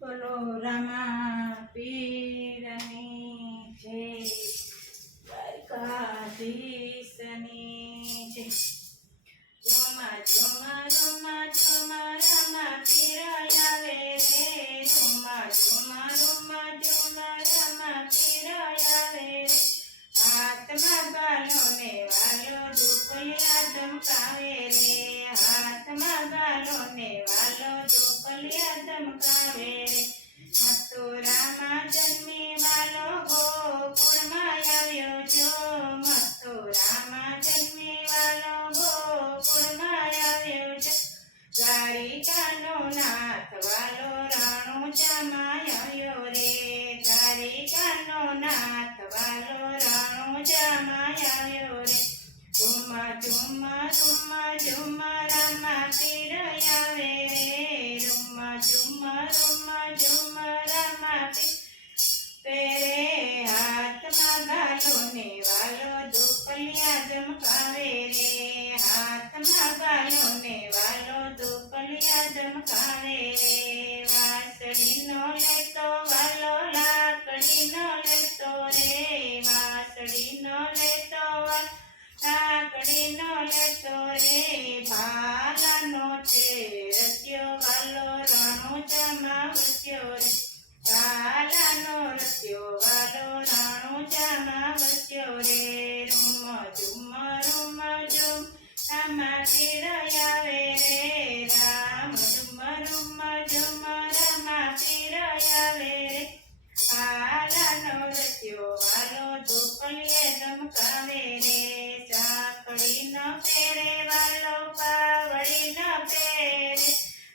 બોલો રામા પીરની જય, દ્વારકાધીશની જય. ઝુમા ઝુમા ઝુમા ઝુમા રામા પીર આવે રે. ઝુમા ઝુમા ઝુમા ઝુમા રામા પીર આવે રે. હાથમાં ગાલો ને વાલો દુપલિયા ધમકાવે રે. હાથમાં ગાલો ને વાલો દુપલિયા ધમકાવે રે. મથુરામાં જન્મી વાલો ગોકુળમાં આવ્યો જો. મથુરામાં જન્મી વાલો ગોકુળમાં આવ્યો જો. દ્વારિકાનો નાથ વાલો રણુજામાં આવ્યો રે. દ્વારિકાનો નાથ વાલો રણુજામાં આવ્યો રે. ઝુમા ઝુમા ઝુમા ઝુમા રામા પીર આવે રે. ઝુમા ઝુમા ઝુમા ઝુમા રામા પીર પેરે. હાથમાં ગાલો ને વાલો દુપલિયા ધમકાવે રે. હાથમાં ગાલો ને વાલો દુપલિયા ધમકાવે રે. વાસળીનો લેતો વાલો લાકડીનો લેતો રે. વાસળીનો લેતો વાલો લાકડીનો લેતો રે. ભાલાનો છે રસ્યો વાલો રણુજામાં વસ્યો રે. ભાલાનો રસ્યો વાલો રણુજામાં વસ્યો રે. રૂમ ઝુમ રૂમ ઝુમ રામા પીર આવે રે. રામ ઝુમ રૂમ ઝુમ રામા પીર આવે રે. ભાલાનો રસ્યો વાલો દુપલિયે ધમકાવે રે. ચાકડી ન પહેરે વાલો પાવડી ન પહેરે.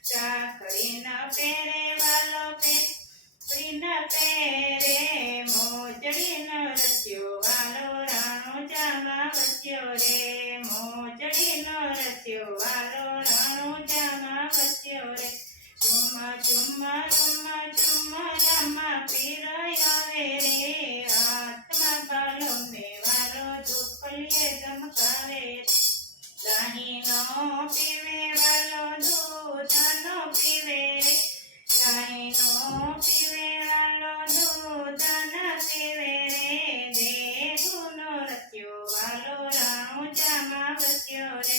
ચાકડી ન પહેરે વાલો પેપડી ન પહેરે. મોજડી ન રસ્યો વાલો રણુજામાં વસ્યો રે. મોજડી નો રસ્યો વાલો રણુજામાં વસ્યો રે. ઝુમા ઝુમા ઝુમા ઝુમા રામા પીર આવે રે. હાથમાં ગાલો ને વાલો દુપલિયે ધમકાવે રે. દહીં નો પીવે વાલો દૂધ નો પીવે રે. દહીં નો પીવે વાલો દૂધ ન પીવે રે. દેહુનો રસ્યો વાલો રણુજામાં વસ્યો રે.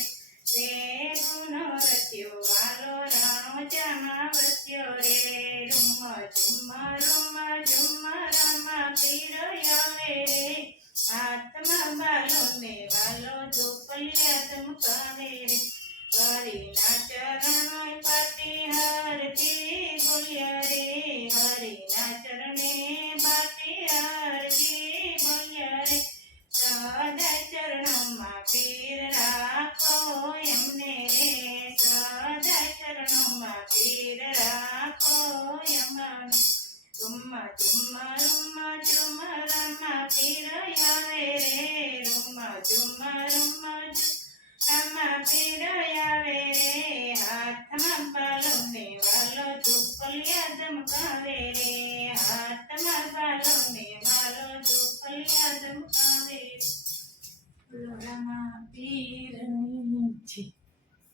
દેહુનો રસ્યો વાલો રણુજામાં વસ્યો રે. રૂમ ઝુમ રૂમ ઝુમ રામા પીર આવે રે. હાથમાં ગાલો ને વાલો દુપલિયા ધમકાવે રે. હરિના ચરણ પાટી હરજી બોલ્યા રે. હરિના ચરણે પાટી હરજી બોલ્યા રે. સદા ચરણોમાં પીર રાખો એમને રે. સદા ચરણોમાં પીર રાખો એમને. ઝુમા ઝુમા રૂમા ઝુમા રામા પીર આવે રે. રૂમા ઝુમા રૂમા રામા પીર આવે રે. હાથમાં ગાલો ને વાલો દુપલિયા ધમકાવે રે. હાથમાં ગાલો ને વાલો દુપલિયા ધમકાવે રે. બોલો રામા પીરની જય.